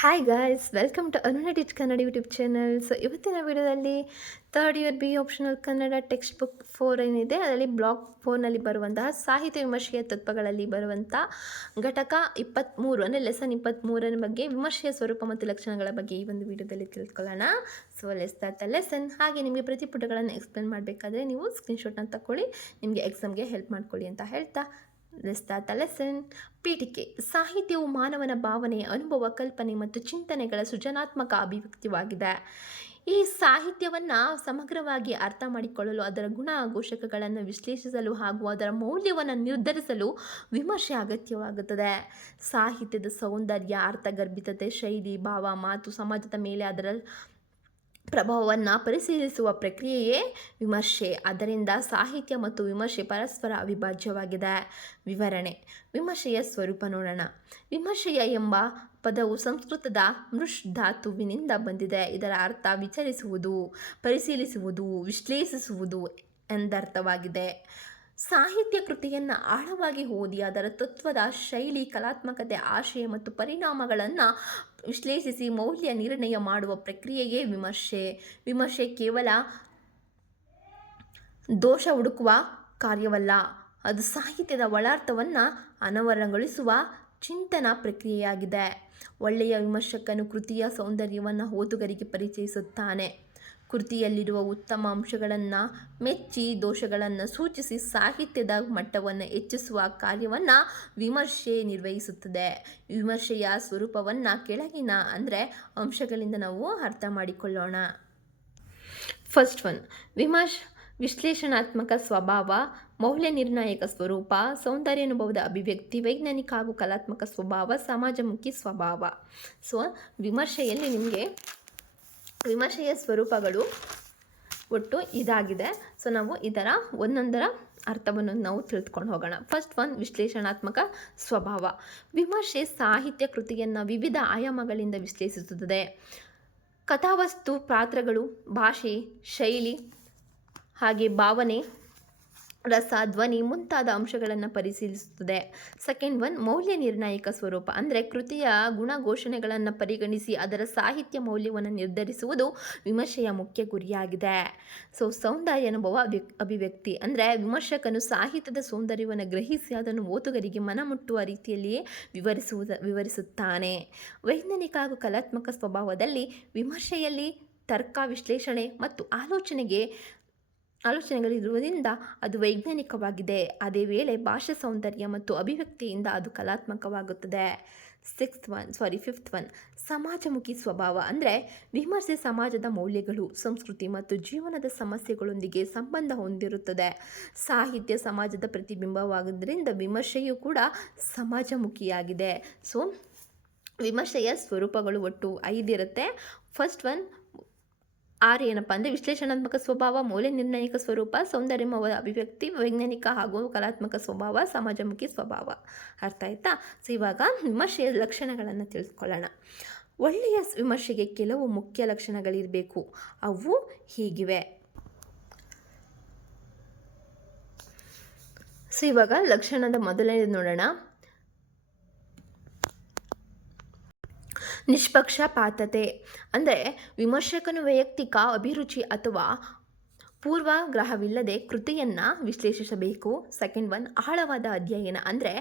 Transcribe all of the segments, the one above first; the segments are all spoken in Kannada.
Hi guys, welcome to Anuna teach Kannada YouTube channel. So ಇವತ್ತಿನ ವಿಡಿಯೋದಲ್ಲಿ third year B optional Kannada text book 4 ಏನಿದೆ ಅದರಲ್ಲಿ ಬ್ಲಾಕ್ 4ನಲ್ಲಿ ಬರುವಂತಹ ಸಾಹಿತ್ಯ ವಿಮರ್ಶೆಯ ತತ್ವಗಳಲ್ಲಿ ಬರುವಂಥ ಘಟಕ 23 ಅಂದರೆ ಲೆಸನ್ 23ರ ಬಗ್ಗೆ ವಿಮರ್ಶೆಯ ಸ್ವರೂಪ ಮತ್ತು ಲಕ್ಷಣಗಳ ಬಗ್ಗೆ ಈ ಒಂದು ವಿಡಿಯೋದಲ್ಲಿ ತಿಳ್ಕೊಳ್ಳೋಣ. So let's start the lesson. ಹಾಗೆ ನಿಮಗೆ ಪ್ರತಿ ಪುಟಗಳನ್ನು ಎಕ್ಸ್ಪ್ಲೇನ್ ಮಾಡಬೇಕಾದ್ರೆ ನೀವು ಸ್ಕ್ರೀನ್ಶಾಟ್ನ ತಗೊಳ್ಳಿ, ನಿಮಗೆ ಎಕ್ಸಾಮ್ಗೆ ಹೆಲ್ಪ್ ಮಾಡ್ಕೊಳ್ಳಿ ಅಂತ ಹೇಳ್ತಾ ಲೆಟ್ಸ್ ಸ್ಟಾರ್ಟ್ ದ ಲೆಸನ್. ಪೀಠಿಕೆ. ಸಾಹಿತ್ಯವು ಮಾನವನ ಭಾವನೆ, ಅನುಭವ, ಕಲ್ಪನೆ ಮತ್ತು ಚಿಂತನೆಗಳ ಸೃಜನಾತ್ಮಕ ಅಭಿವ್ಯಕ್ತಿಯಾಗಿದೆ. ಈ ಸಾಹಿತ್ಯವನ್ನು ಸಮಗ್ರವಾಗಿ ಅರ್ಥ ಮಾಡಿಕೊಳ್ಳಲು, ಅದರ ಗುಣ ಘೋಷಕಗಳನ್ನು ವಿಶ್ಲೇಷಿಸಲು ಹಾಗೂ ಅದರ ಮೌಲ್ಯವನ್ನು ನಿರ್ಧರಿಸಲು ವಿಮರ್ಶೆ ಅಗತ್ಯವಾಗುತ್ತದೆ. ಸಾಹಿತ್ಯದ ಸೌಂದರ್ಯ, ಅರ್ಥಗರ್ಭಿತತೆ, ಶೈಲಿ, ಭಾವ, ಮಾತು, ಸಮಾಜದ ಮೇಲೆ ಅದರ ಪ್ರಭಾವವನ್ನು ಪರಿಶೀಲಿಸುವ ಪ್ರಕ್ರಿಯೆಯೇ ವಿಮರ್ಶೆ. ಆದ್ದರಿಂದ ಸಾಹಿತ್ಯ ಮತ್ತು ವಿಮರ್ಶೆ ಪರಸ್ಪರ ಅವಿಭಾಜ್ಯವಾಗಿದೆ. ವಿವರಣೆ. ವಿಮರ್ಶೆಯ ಸ್ವರೂಪ ನೋಡೋಣ. ವಿಮರ್ಶೆಯ ಎಂಬ ಪದವು ಸಂಸ್ಕೃತದ ಮೃಷ್ ಧಾತುವಿನಿಂದ ಬಂದಿದೆ. ಇದರ ಅರ್ಥ ವಿಚಾರಿಸುವುದು, ಪರಿಶೀಲಿಸುವುದು, ವಿಶ್ಲೇಷಿಸುವುದು ಎಂದರ್ಥವಾಗಿದೆ. ಸಾಹಿತ್ಯ ಕೃತಿಯನ್ನು ಆಳವಾಗಿ ಓದಿ ಅದರ ತತ್ವದ ಶೈಲಿ, ಕಲಾತ್ಮಕತೆ, ಆಶಯ ಮತ್ತು ಪರಿಣಾಮಗಳನ್ನು ವಿಶ್ಲೇಷಿಸಿ ಮೌಲ್ಯ ನಿರ್ಣಯ ಮಾಡುವ ಪ್ರಕ್ರಿಯೆಯೇ ವಿಮರ್ಶೆ. ವಿಮರ್ಶೆ ಕೇವಲ ದೋಷ ಹುಡುಕುವ ಕಾರ್ಯವಲ್ಲ, ಅದು ಸಾಹಿತ್ಯದ ಒಳಾರ್ಥವನ್ನು ಅನಾವರಣಗೊಳಿಸುವ ಚಿಂತನಾ ಪ್ರಕ್ರಿಯೆಯಾಗಿದೆ. ಒಳ್ಳೆಯ ವಿಮರ್ಶಕನು ಕೃತಿಯ ಸೌಂದರ್ಯವನ್ನು ಓದುಗರಿಗೆ ಪರಿಚಯಿಸುತ್ತಾನೆ. ಕೃತಿಯಲ್ಲಿರುವ ಉತ್ತಮ ಅಂಶಗಳನ್ನು ಮೆಚ್ಚಿ, ದೋಷಗಳನ್ನು ಸೂಚಿಸಿ ಸಾಹಿತ್ಯದ ಮಟ್ಟವನ್ನು ಹೆಚ್ಚಿಸುವ ಕಾರ್ಯವನ್ನು ವಿಮರ್ಶೆ ನಿರ್ವಹಿಸುತ್ತದೆ. ವಿಮರ್ಶೆಯ ಸ್ವರೂಪವನ್ನು ಕೆಳಗಿನ ಅಂಶಗಳಿಂದ ನಾವು ಅರ್ಥ ಮಾಡಿಕೊಳ್ಳೋಣ. ಫಸ್ಟ್ ಒನ್, ವಿಶ್ಲೇಷಣಾತ್ಮಕ ಸ್ವಭಾವ, ಮೌಲ್ಯ ನಿರ್ಣಾಯಕ ಸ್ವರೂಪ, ಸೌಂದರ್ಯಾನುಭವದ ಅಭಿವ್ಯಕ್ತಿ, ವೈಜ್ಞಾನಿಕ ಹಾಗೂ ಕಲಾತ್ಮಕ ಸ್ವಭಾವ, ಸಮಾಜಮುಖಿ ಸ್ವಭಾವ. ಸೊ ವಿಮರ್ಶೆಯಲ್ಲಿ ನಿಮಗೆ ವಿಮರ್ಶೆಯ ಸ್ವರೂಪಗಳು ಒಟ್ಟು ಇದಾಗಿದೆ. ಸೊ ನಾವು ಇದರ ಒಂದೊಂದರ ಅರ್ಥವನ್ನು ನಾವು ತಿಳಿದುಕೊಂಡು ಹೋಗೋಣ. ಫಸ್ಟ್ ಒನ್, ವಿಶ್ಲೇಷಣಾತ್ಮಕ ಸ್ವಭಾವ. ವಿಮರ್ಶೆ ಸಾಹಿತ್ಯ ಕೃತಿಯನ್ನು ವಿವಿಧ ಆಯಾಮಗಳಿಂದ ವಿಶ್ಲೇಷಿಸುತ್ತದೆ. ಕಥಾವಸ್ತು, ಪಾತ್ರಗಳು, ಭಾಷೆ, ಶೈಲಿ, ಹಾಗೆ ಭಾವನೆ, ರಸ, ಧ್ವನಿ ಮುಂತಾದ ಅಂಶಗಳನ್ನು ಪರಿಶೀಲಿಸುತ್ತದೆ. ಸೆಕೆಂಡ್ ಒನ್, ಮೌಲ್ಯ ನಿರ್ಣಾಯಕ ಸ್ವರೂಪ ಅಂದರೆ ಕೃತಿಯ ಗುಣಘೋಷಣೆಗಳನ್ನು ಪರಿಗಣಿಸಿ ಅದರ ಸಾಹಿತ್ಯ ಮೌಲ್ಯವನ್ನು ನಿರ್ಧರಿಸುವುದು ವಿಮರ್ಶೆಯ ಮುಖ್ಯ ಗುರಿಯಾಗಿದೆ. ಸೊ ಸೌಂದರ್ಯ ಅನುಭವ ಅಭಿವ್ಯಕ್ತಿ ಅಂದರೆ ವಿಮರ್ಶಕನು ಸಾಹಿತ್ಯದ ಸೌಂದರ್ಯವನ್ನು ಗ್ರಹಿಸಿ ಅದನ್ನು ಓದುಗರಿಗೆ ಮನಮುಟ್ಟುವ ರೀತಿಯಲ್ಲಿಯೇ ವಿವರಿಸುತ್ತಾನೆ. ವೈಜ್ಞಾನಿಕ ಹಾಗೂ ಕಲಾತ್ಮಕ ಸ್ವಭಾವದಲ್ಲಿ ವಿಮರ್ಶೆಯಲ್ಲಿ ತರ್ಕ, ವಿಶ್ಲೇಷಣೆ ಮತ್ತು ಆಲೋಚನೆಗಳಿರುವುದರಿಂದ ಅದು ವೈಜ್ಞಾನಿಕವಾಗಿದೆ. ಅದೇ ವೇಳೆ ಭಾಷಾ ಸೌಂದರ್ಯ ಮತ್ತು ಅಭಿವ್ಯಕ್ತಿಯಿಂದ ಅದು ಕಲಾತ್ಮಕವಾಗುತ್ತದೆ. ಫಿಫ್ತ್ ಒನ್, ಸಮಾಜಮುಖಿ ಸ್ವಭಾವ ಅಂದರೆ ವಿಮರ್ಶೆ ಸಮಾಜದ ಮೌಲ್ಯಗಳು, ಸಂಸ್ಕೃತಿ ಮತ್ತು ಜೀವನದ ಸಮಸ್ಯೆಗಳೊಂದಿಗೆ ಸಂಬಂಧ ಹೊಂದಿರುತ್ತದೆ. ಸಾಹಿತ್ಯ ಸಮಾಜದ ಪ್ರತಿಬಿಂಬವಾಗುವುದರಿಂದ ವಿಮರ್ಶೆಯೂ ಕೂಡ ಸಮಾಜಮುಖಿಯಾಗಿದೆ. ಸೊ ವಿಮರ್ಶೆಯ ಸ್ವರೂಪಗಳು ಒಟ್ಟು 5 ಇರುತ್ತೆ. ಫಸ್ಟ್ ಒನ್ 6 ಏನಪ್ಪ ಅಂದರೆ ವಿಶ್ಲೇಷಣಾತ್ಮಕ ಸ್ವಭಾವ, ಮೌಲ್ಯ ನಿರ್ಣಾಯಕ ಸ್ವರೂಪ, ಸೌಂದರ್ಯಮಯ ಅಭಿವ್ಯಕ್ತಿ, ವೈಜ್ಞಾನಿಕ ಹಾಗೂ ಕಲಾತ್ಮಕ ಸ್ವಭಾವ, ಸಮಾಜಮುಖಿ ಸ್ವಭಾವ. ಅರ್ಥ ಆಯ್ತಾ? ಸೊ ಇವಾಗ ವಿಮರ್ಶೆಯ ಲಕ್ಷಣಗಳನ್ನು ತಿಳಿದುಕೊಳ್ಳೋಣ. ಒಳ್ಳೆಯ ವಿಮರ್ಶೆಗೆ ಕೆಲವು ಮುಖ್ಯ ಲಕ್ಷಣಗಳಿರಬೇಕು. ಅವು ಹೀಗಿವೆ. ಸೊ ಇವಾಗ ಲಕ್ಷಣದ ಮೊದಲನೇದು ನೋಡೋಣ. ನಿಷ್ಪಕ್ಷಪಾತತೆ ಅಂದರೆ ವಿಮರ್ಶಕನು ವೈಯಕ್ತಿಕ ಅಭಿರುಚಿ ಅಥವಾ ಪೂರ್ವಗ್ರಹವಿಲ್ಲದೆ ಕೃತಿಯನ್ನು ವಿಶ್ಲೇಷಿಸಬೇಕು. ಸೆಕೆಂಡ್ ಒನ್, ಆಳವಾದ ಅಧ್ಯಯನ ಅಂದರೆ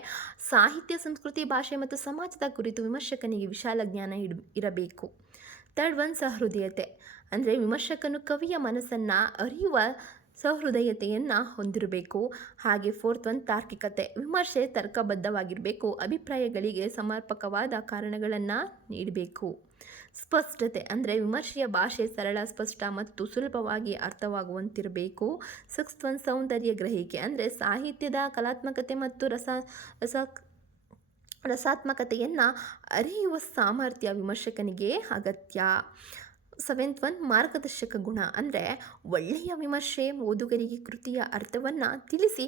ಸಾಹಿತ್ಯ, ಸಂಸ್ಕೃತಿ, ಭಾಷೆ ಮತ್ತು ಸಮಾಜದ ಕುರಿತು ವಿಮರ್ಶಕನಿಗೆ ವಿಶಾಲ ಜ್ಞಾನ ಇರಬೇಕು. ಥರ್ಡ್ ಒನ್, ಸಹೃದಯತೆ ಅಂದರೆ ವಿಮರ್ಶಕನು ಕವಿಯ ಮನಸ್ಸನ್ನು ಅರಿಯುವ ಸಹೃದಯತೆಯನ್ನು ಹೊಂದಿರಬೇಕು. ಹಾಗೆ ಫೋರ್ತ್ ಒನ್, ತಾರ್ಕಿಕತೆ. ವಿಮರ್ಶೆ ತರ್ಕಬದ್ಧವಾಗಿರಬೇಕು, ಅಭಿಪ್ರಾಯಗಳಿಗೆ ಸಮರ್ಪಕವಾದ ಕಾರಣಗಳನ್ನು ನೀಡಬೇಕು. ಸ್ಪಷ್ಟತೆ ಅಂದರೆ ವಿಮರ್ಶೆಯ ಭಾಷೆ ಸರಳ, ಸ್ಪಷ್ಟ ಮತ್ತು ಸುಲಭವಾಗಿ ಅರ್ಥವಾಗುವಂತಿರಬೇಕು. ಸಿಕ್ಸ್ತ್ ಒನ್, ಸೌಂದರ್ಯ ಗ್ರಹಿಕೆ ಅಂದರೆ ಸಾಹಿತ್ಯದ ಕಲಾತ್ಮಕತೆ ಮತ್ತು ರಸಾತ್ಮಕತೆಯನ್ನು ಅರಿಯುವ ಸಾಮರ್ಥ್ಯ ವಿಮರ್ಶಕನಿಗೆ ಅಗತ್ಯ. ಸೆವೆಂತ್ ಒನ್, ಮಾರ್ಗದರ್ಶಕ ಗುಣ ಅಂದರೆ ಒಳ್ಳೆಯ ವಿಮರ್ಶೆ ಓದುಗರಿಗೆ ಕೃತಿಯ ಅರ್ಥವನ್ನು ತಿಳಿಸಿ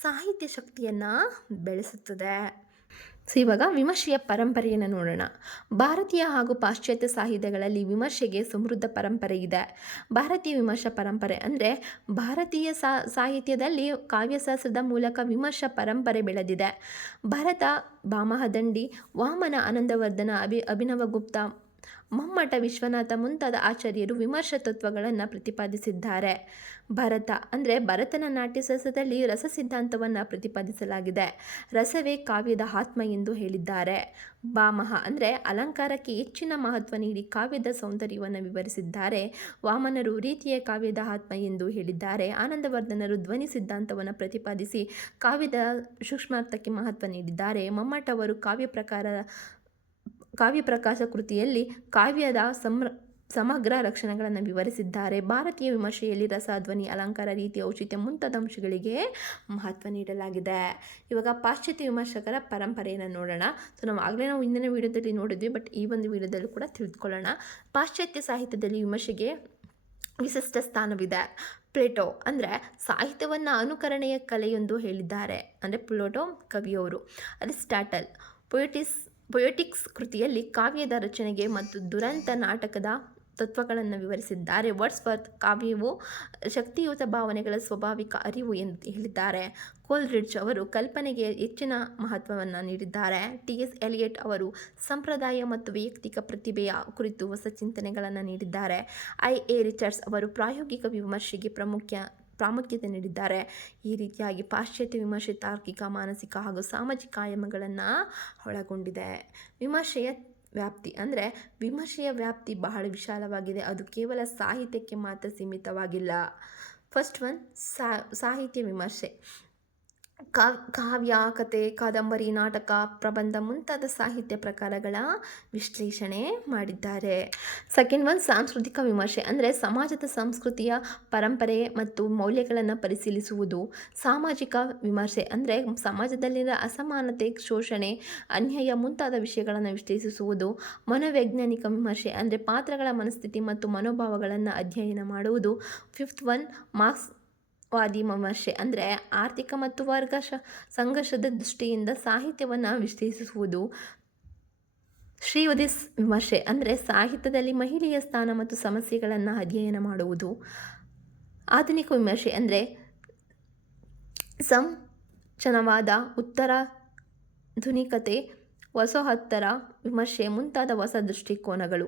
ಸಾಹಿತ್ಯ ಶಕ್ತಿಯನ್ನು ಬೆಳೆಸುತ್ತದೆ. ಸೊ ಇವಾಗ ವಿಮರ್ಶೆಯ ಪರಂಪರೆಯನ್ನು ನೋಡೋಣ. ಭಾರತೀಯ ಹಾಗೂ ಪಾಶ್ಚಾತ್ಯ ಸಾಹಿತ್ಯಗಳಲ್ಲಿ ವಿಮರ್ಶೆಗೆ ಸಮೃದ್ಧ ಪರಂಪರೆ ಇದೆ. ಭಾರತೀಯ ವಿಮರ್ಶಾ ಪರಂಪರೆ ಅಂದರೆ ಭಾರತೀಯ ಸಾಹಿತ್ಯದಲ್ಲಿ ಕಾವ್ಯಶಾಸ್ತ್ರದ ಮೂಲಕ ವಿಮರ್ಶಾ ಪರಂಪರೆ ಬೆಳೆದಿದೆ. ಭರತ, ಭಾಮಹದಂಡಿ, ವಾಮನ, ಆನಂದವರ್ಧನ, ಅಭಿನವಗುಪ್ತ, ಮಮ್ಮಟ, ವಿಶ್ವನಾಥ ಮುಂತಾದ ಆಚಾರ್ಯರು ವಿಮರ್ಶಾ ತತ್ವಗಳನ್ನು ಪ್ರತಿಪಾದಿಸಿದ್ದಾರೆ. ಭರತ ಅಂದರೆ ಭರತನ ನಾಟ್ಯಶಾಸ್ತ್ರದಲ್ಲಿ ರಸ ಸಿದ್ಧಾಂತವನ್ನು ಪ್ರತಿಪಾದಿಸಲಾಗಿದೆ. ರಸವೇ ಕಾವ್ಯದ ಆತ್ಮ ಎಂದು ಹೇಳಿದ್ದಾರೆ. ಭಾಮಹ ಅಂದರೆ ಅಲಂಕಾರಕ್ಕೆ ಹೆಚ್ಚಿನ ಮಹತ್ವ ನೀಡಿ ಕಾವ್ಯದ ಸೌಂದರ್ಯವನ್ನು ವಿವರಿಸಿದ್ದಾರೆ. ವಾಮನರು ರೀತಿಯ ಕಾವ್ಯದ ಆತ್ಮ ಎಂದು ಹೇಳಿದ್ದಾರೆ. ಆನಂದವರ್ಧನರು ಧ್ವನಿ ಸಿದ್ಧಾಂತವನ್ನು ಪ್ರತಿಪಾದಿಸಿ ಕಾವ್ಯದ ಸೂಕ್ಷ್ಮಾರ್ಥಕ್ಕೆ ಮಹತ್ವ ನೀಡಿದ್ದಾರೆ. ಮಮ್ಮಟವರು ಕಾವ್ಯಪ್ರಕಾಶ ಕೃತಿಯಲ್ಲಿ ಕಾವ್ಯದ ಸಮಗ್ರ ಲಕ್ಷಣಗಳನ್ನು ವಿವರಿಸಿದ್ದಾರೆ. ಭಾರತೀಯ ವಿಮರ್ಶೆಯಲ್ಲಿ ರಸ, ಧ್ವನಿ, ಅಲಂಕಾರ, ರೀತಿ, ಔಚಿತ್ಯ ಮುಂತಾದ ಅಂಶಗಳಿಗೆ ಮಹತ್ವ ನೀಡಲಾಗಿದೆ. ಇವಾಗ ಪಾಶ್ಚಾತ್ಯ ವಿಮರ್ಶಕರ ಪರಂಪರೆಯನ್ನು ನೋಡೋಣ. ಸೊ ನಾವು ಹಿಂದಿನ ವಿಡಿಯೋದಲ್ಲಿ ನೋಡಿದ್ವಿ, ಬಟ್ ಈ ಒಂದು ವಿಡಿಯೋದಲ್ಲೂ ಕೂಡ ತಿಳಿದುಕೊಳ್ಳೋಣ. ಪಾಶ್ಚಾತ್ಯ ಸಾಹಿತ್ಯದಲ್ಲಿ ವಿಮರ್ಶೆಗೆ ವಿಶಿಷ್ಟ ಸ್ಥಾನವಿದೆ. ಪ್ಲೇಟೋ ಅಂದರೆ ಸಾಹಿತ್ಯವನ್ನು ಅನುಕರಣೆಯ ಕಲೆಯೆಂದು ಹೇಳಿದ್ದಾರೆ. ಅಂದರೆ ಪ್ಲೇಟೋ ಕವಿಯವರು. ಅರಿಸ್ಟಾಟಲ್ ಪೊಯೆಟಿಕ್ಸ್ ಕೃತಿಯಲ್ಲಿ ಕಾವ್ಯದ ರಚನೆಗೆ ಮತ್ತು ದುರಂತ ನಾಟಕದ ತತ್ವಗಳನ್ನು ವಿವರಿಸಿದ್ದಾರೆ. ವರ್ಡ್ಸ್ವರ್ತ್ ಕಾವ್ಯವು ಶಕ್ತಿಯುತ ಭಾವನೆಗಳ ಸ್ವಾಭಾವಿಕ ಅರಿವು ಎಂದು ಹೇಳಿದ್ದಾರೆ. ಕೋಲ್ರಿಡ್ಜ್ ಅವರು ಕಲ್ಪನೆಗೆ ಹೆಚ್ಚಿನ ಮಹತ್ವವನ್ನು ನೀಡಿದ್ದಾರೆ. ಟಿ.ಎಸ್. ಎಲಿಯಟ್ ಅವರು ಸಂಪ್ರದಾಯ ಮತ್ತು ವೈಯಕ್ತಿಕ ಪ್ರತಿಭೆಯ ಕುರಿತು ಹೊಸ ಚಿಂತನೆಗಳನ್ನು ನೀಡಿದ್ದಾರೆ. ಐ.ಎ. ರಿಚರ್ಡ್ಸ್ ಅವರು ಪ್ರಾಯೋಗಿಕ ವಿಮರ್ಶೆಗೆ ಪ್ರಾಮುಖ್ಯತೆ ನೀಡಿದ್ದಾರೆ. ಈ ರೀತಿಯಾಗಿ ಪಾಶ್ಚಾತ್ಯ ವಿಮರ್ಶೆ ತಾರ್ಕಿಕ, ಮಾನಸಿಕ ಹಾಗೂ ಸಾಮಾಜಿಕ ಆಯಾಮಗಳನ್ನು ಒಳಗೊಂಡಿದೆ. ವಿಮರ್ಶೆಯ ವ್ಯಾಪ್ತಿ ಅಂದರೆ ವಿಮರ್ಶೆಯ ವ್ಯಾಪ್ತಿ ಬಹಳ ವಿಶಾಲವಾಗಿದೆ. ಅದು ಕೇವಲ ಸಾಹಿತ್ಯಕ್ಕೆ ಮಾತ್ರ ಸೀಮಿತವಾಗಿಲ್ಲ. ಫಸ್ಟ್ ಒನ್, ಸಾಹಿತ್ಯ ವಿಮರ್ಶೆ. ಕಾವ್ಯ, ಕಥೆ, ಕಾದಂಬರಿ, ನಾಟಕ, ಪ್ರಬಂಧ ಮುಂತಾದ ಸಾಹಿತ್ಯ ಪ್ರಕಾರಗಳ ವಿಶ್ಲೇಷಣೆ ಮಾಡಿದ್ದಾರೆ. ಸೆಕೆಂಡ್ ಒನ್, ಸಾಂಸ್ಕೃತಿಕ ವಿಮರ್ಶೆ ಅಂದರೆ ಸಮಾಜದ ಸಂಸ್ಕೃತಿಯ ಪರಂಪರೆ ಮತ್ತು ಮೌಲ್ಯಗಳನ್ನು ಪರಿಶೀಲಿಸುವುದು. ಸಾಮಾಜಿಕ ವಿಮರ್ಶೆ ಅಂದರೆ ಸಮಾಜದಲ್ಲಿನ ಅಸಮಾನತೆ, ಶೋಷಣೆ, ಅನ್ಯಾಯ ಮುಂತಾದ ವಿಷಯಗಳನ್ನು ವಿಶ್ಲೇಷಿಸುವುದು. ಮನೋವೈಜ್ಞಾನಿಕ ವಿಮರ್ಶೆ ಅಂದರೆ ಪಾತ್ರಗಳ ಮನಸ್ಥಿತಿ ಮತ್ತು ಮನೋಭಾವಗಳನ್ನು ಅಧ್ಯಯನ ಮಾಡುವುದು. ಫಿಫ್ತ್ ಒನ್, ಮಾರ್ಕ್ಸ್ವಾದಿ ವಿಮರ್ಶೆ ಅಂದರೆ ಆರ್ಥಿಕ ಮತ್ತು ವರ್ಗ ಸಂಘರ್ಷದ ದೃಷ್ಟಿಯಿಂದ ಸಾಹಿತ್ಯವನ್ನು ವಿಶ್ಲೇಷಿಸುವುದು. ಶ್ರೀಯುದಿಸ್ ವಿಮರ್ಶೆ ಅಂದರೆ ಸಾಹಿತ್ಯದಲ್ಲಿ ಮಹಿಳೆಯ ಸ್ಥಾನ ಮತ್ತು ಸಮಸ್ಯೆಗಳನ್ನು ಅಧ್ಯಯನ ಮಾಡುವುದು. ಆಧುನಿಕ ವಿಮರ್ಶೆ ಅಂದರೆ ಸಂಚನವಾದ, ಉತ್ತರಾಧುನಿಕತೆ, ವಸಾಹತರ ವಿಮರ್ಶೆ ಮುಂತಾದ ಹೊಸ ದೃಷ್ಟಿಕೋನಗಳು.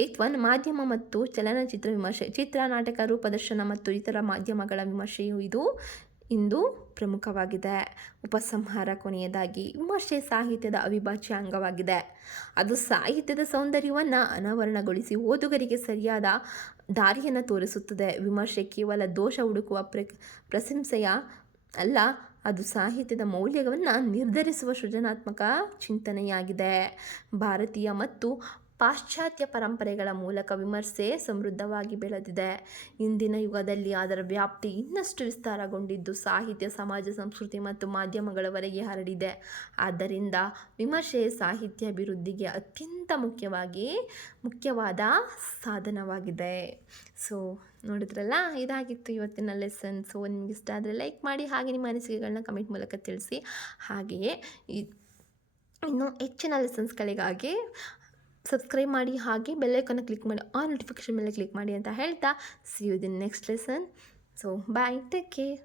ಏಯ್ತ್ ಒನ್, ಮಾಧ್ಯಮ ಮತ್ತು ಚಲನಚಿತ್ರ ವಿಮರ್ಶೆ. ಚಿತ್ರ, ನಾಟಕ, ರೂಪದರ್ಶನ ಮತ್ತು ಇತರ ಮಾಧ್ಯಮಗಳ ವಿಮರ್ಶೆಯು ಇಂದು ಪ್ರಮುಖವಾಗಿದೆ. ಉಪಸಂಹಾರ. ಕೊನೆಯದಾಗಿ, ವಿಮರ್ಶೆ ಸಾಹಿತ್ಯದ ಅವಿಭಾಜ್ಯ ಅಂಗವಾಗಿದೆ. ಅದು ಸಾಹಿತ್ಯದ ಸೌಂದರ್ಯವನ್ನು ಅನಾವರಣಗೊಳಿಸಿ ಓದುಗರಿಗೆ ಸರಿಯಾದ ದಾರಿಯನ್ನು ತೋರಿಸುತ್ತದೆ. ವಿಮರ್ಶೆ ಕೇವಲ ದೋಷ ಹುಡುಕುವ ಪ್ರಶಂಸೆಯ ಅಲ್ಲ, ಅದು ಸಾಹಿತ್ಯದ ಮೌಲ್ಯವನ್ನು ನಿರ್ಧರಿಸುವ ಸೃಜನಾತ್ಮಕ ಚಿಂತನೆಯಾಗಿದೆ. ಭಾರತೀಯ ಮತ್ತು ಪಾಶ್ಚಾತ್ಯ ಪರಂಪರೆಗಳ ಮೂಲಕ ವಿಮರ್ಶೆ ಸಮೃದ್ಧವಾಗಿ ಬೆಳೆದಿದೆ. ಇಂದಿನ ಯುಗದಲ್ಲಿ ಅದರ ವ್ಯಾಪ್ತಿ ಇನ್ನಷ್ಟು ವಿಸ್ತಾರಗೊಂಡಿದ್ದು ಸಾಹಿತ್ಯ, ಸಮಾಜ, ಸಂಸ್ಕೃತಿ ಮತ್ತು ಮಾಧ್ಯಮಗಳವರೆಗೆ ಹರಡಿದೆ. ಆದ್ದರಿಂದ ವಿಮರ್ಶೆ ಸಾಹಿತ್ಯ ಅಭಿವೃದ್ಧಿಗೆ ಅತ್ಯಂತ ಮುಖ್ಯವಾದ ಸಾಧನವಾಗಿದೆ. ಸೊ ನೋಡಿದ್ರಲ್ಲ, ಇದಾಗಿತ್ತು ಇವತ್ತಿನ ಲೆಸನ್. ಸೊ ನಿಮ್ಗೆ ಇಷ್ಟ ಆದರೆ ಲೈಕ್ ಮಾಡಿ, ಹಾಗೆ ನಿಮ್ಮ ಅನಿಸಿಕೆಗಳನ್ನ ಕಮೆಂಟ್ ಮೂಲಕ ತಿಳಿಸಿ. ಹಾಗೆಯೇ ಇನ್ನು ಹೆಚ್ಚಿನ ಲೆಸನ್ಸ್ಗಳಿಗಾಗಿ ಸಬ್ಸ್ಕ್ರೈಬ್ ಮಾಡಿ, ಹಾಗೆ ಬೆಲ್ಲೈಕನ್ನ ಕ್ಲಿಕ್ ಮಾಡಿ, ಆಲ್ ನೋಟಿಫಿಕೇಷನ್ ಮೇಲೆ ಕ್ಲಿಕ್ ಮಾಡಿ ಅಂತ ಹೇಳ್ತಾ, see you in next lesson. So bye, take care.